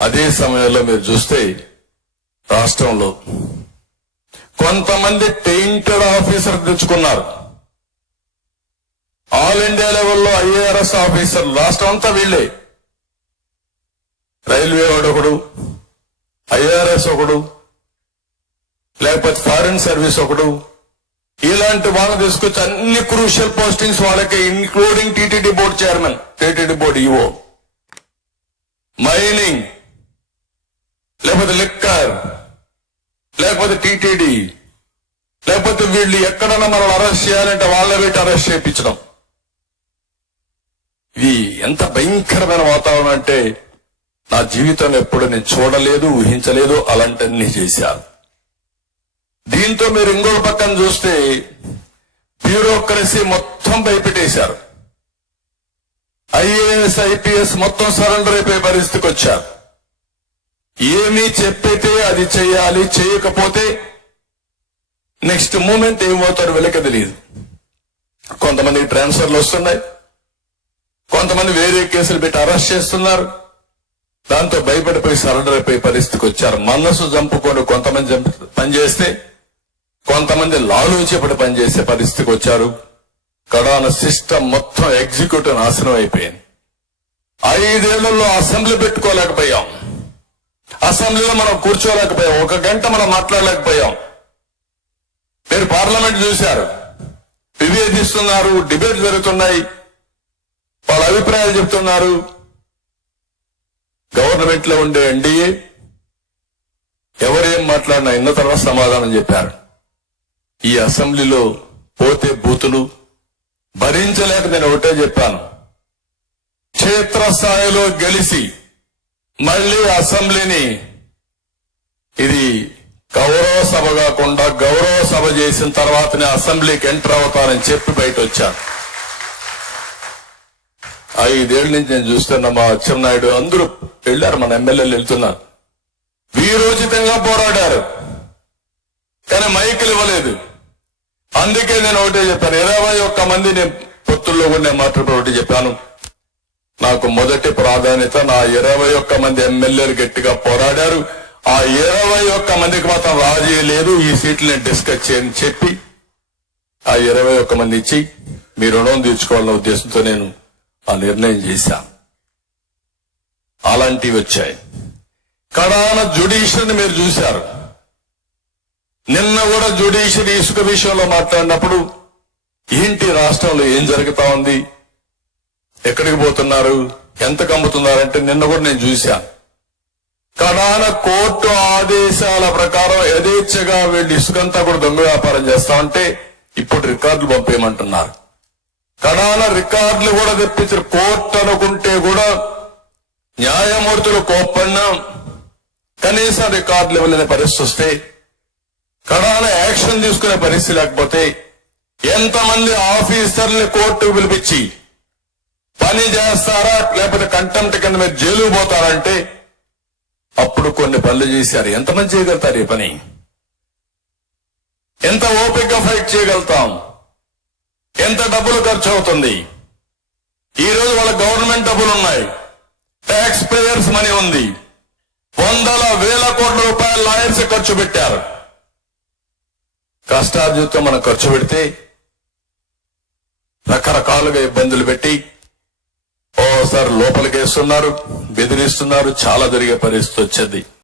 అదే సమయంలో మీరు చూస్తే రాష్ట్రంలో కొంతమంది టెయింటెడ్ ఆఫీసర్ తెచ్చుకున్నారు. ఆల్ ఇండియా లెవెల్లో ఐఏఆర్ఎస్ ఆఫీసర్ రాష్ట్రం అంతా వీళ్ళే. రైల్వే వాడు ఒకడు, ఐఆర్ఎస్ ఒకడు, లేకపోతే ఫారిన్ సర్వీస్ ఒకడు, ఇలాంటి వాళ్ళని తీసుకొచ్చి అన్ని క్రూషియల్ పోస్టింగ్స్ వాళ్ళకి, including TTD board chairman, TTD board EO, mining, లేకపోతే లిక్కర్, లేకపోతే టీటీడీ, లేకపోతే వీళ్ళు ఎక్కడన్నా మనం అరెస్ట్ చేయాలంటే వాళ్ళ పెట్టి అరెస్ట్ చేయించడం. ఇది ఎంత భయంకరమైన వాతావరణం అంటే నా జీవితంలో ఎప్పుడు నేను చూడలేదు, ఊహించలేదు. అలాంటివన్నీ చేశారు. దీంతో మీరు ఇంకొక పక్కన చూస్తే బ్యూరోక్రసీ మొత్తం భయపెట్టేశారు. ఐఏఎస్ ఐపీఎస్ మొత్తం సరెండర్ అయిపోయే పరిస్థితికి వచ్చారు. ఏమీ చెప్పితే అది చేయాలి, చేయకపోతే నెక్స్ట్ మూమెంట్ ఏమవుతారో వీళ్ళకి తెలియదు. కొంతమంది ట్రాన్స్ఫర్లు వస్తున్నాయి, కొంతమంది వేరే కేసులు పెట్టి అరెస్ట్ చేస్తున్నారు. దాంతో భయపడిపోయి సరెండర్ అయిపోయే పరిస్థితికి వచ్చారు. మనసు చంపుకొని కొంతమంది పనిచేస్తే కొంతమంది లాలూచిపడి పనిచేసే పరిస్థితికి వచ్చారు. కడాన సిస్టమ్ మొత్తం ఎగ్జిక్యూటివ్ నాశనం అయిపోయింది. 5 ఏళ్లలో అసెంబ్లీ పెట్టుకోలేకపోయాం, అసెంబ్లీలో మనం కూర్చోలేకపోయాం, 1 గంట మనం మాట్లాడలేకపోయాం. మీరు పార్లమెంట్ చూశారు, విభేదిస్తున్నారు, డిబేట్ జరుగుతున్నాయి, వాళ్ళ అభిప్రాయాలు చెప్తున్నారు. గవర్నమెంట్ లో ఉండే ఎన్డీఏ ఎవరేం మాట్లాడినా ఇన్న తర్వాత సమాధానం చెప్పారు. ఈ అసెంబ్లీలో పోతే బూతులు భరించలేక నేను ఒకటే చెప్పాను, క్షేత్రస్థాయిలో గెలిచి మళ్లీ అసెంబ్లీని ఇది గౌరవ సభ కాకుండా గౌరవ సభ చేసిన తర్వాతనే అసెంబ్లీకి ఎంటర్ అవుతానని చెప్పి బయట వచ్చాను. 5 ఏళ్ల నుంచి నేను చూస్తున్నా మా అచ్చెన్నాయుడు అందరూ వెళ్ళారు, మన ఎమ్మెల్యేలు వెళ్తున్నారు, వీరోచితంగా పోరాడారు, కానీ మైకులు ఇవ్వలేదు. అందుకే నేను ఒకటే చెప్పాను, 21 మంది నేను పొత్తుల్లో కూడా నేను మాట్లాడి ఒకటి చెప్పాను, నాకు మొదటి ప్రాధాన్యత నా 21 మంది ఎమ్మెల్యేలు గట్టిగా పోరాడారు. ఆ 21 మందికి మాత్రం రాజీ లేదు, ఈ సీట్లు నేను డిస్కస్ చేయని చెప్పి ఆ 21 మంది ఇచ్చి మీ రుణం తీర్చుకోవాలన్న ఉద్దేశంతో నేను ఆ నిర్ణయం చేశాను. అలాంటివి వచ్చాయి. కడాన జ్యుడిషియరీని మీరు చూశారు. నిన్న కూడా జ్యుడిషియరీ ఇసుక విషయంలో మాట్లాడినప్పుడు ఏంటి రాష్ట్రంలో ఏం జరుగుతా ఉంది, ఎక్కడికి పోతున్నారు, ఎంత కమ్ముతున్నారంటే నిన్న కూడా నేను చూశాను. కడాన కోర్టు ఆదేశాల ప్రకారం యథేచ్ఛగా వీళ్ళు ఇసుకంతా కూడా దొంగ వ్యాపారం చేస్తా ఉంటే ఇప్పుడు రికార్డులు పంపేయమంటున్నారు. కడాన రికార్డులు కూడా తెప్పించారు. కోర్టు అనుకుంటే కూడా న్యాయమూర్తులు కోప్పడినా కనీసం రికార్డులు ఇవ్వలేని పరిస్థితి వస్తే, కడాన యాక్షన్ తీసుకునే పరిస్థితి లేకపోతే, ఎంతమంది ఆఫీసర్ని కోర్టుకు పిలిపించి పని చేస్తారా లేకపోతే కంటెంప్ట్ కింద మీరు జైలుకు పోతారంటే అప్పుడు కొన్ని పనులు చేశారు. ఎంతమంది చేయగలుగుతారు ఈ పని? ఎంత ఓపికగా ఫైట్ చేయగలుగుతాం? ఎంత డబ్బులు ఖర్చు అవుతుంది? ఈ రోజు వాళ్ళ గవర్నమెంట్ డబ్బులు ఉన్నాయి, ట్యాక్స్ పేయర్స్ మనీ ఉంది, 100,000 కోట్ల రూపాయలు లాయర్స్ ఖర్చు పెట్టారు. కష్టార్జితం మనం ఖర్చు పెడితే రకరకాలుగా ఇబ్బందులు పెట్టి ఓసారి లోపలికి వేస్తున్నారు, బెదిరిస్తున్నారు, చాలా జరిగే పరిస్థితి వచ్చేది.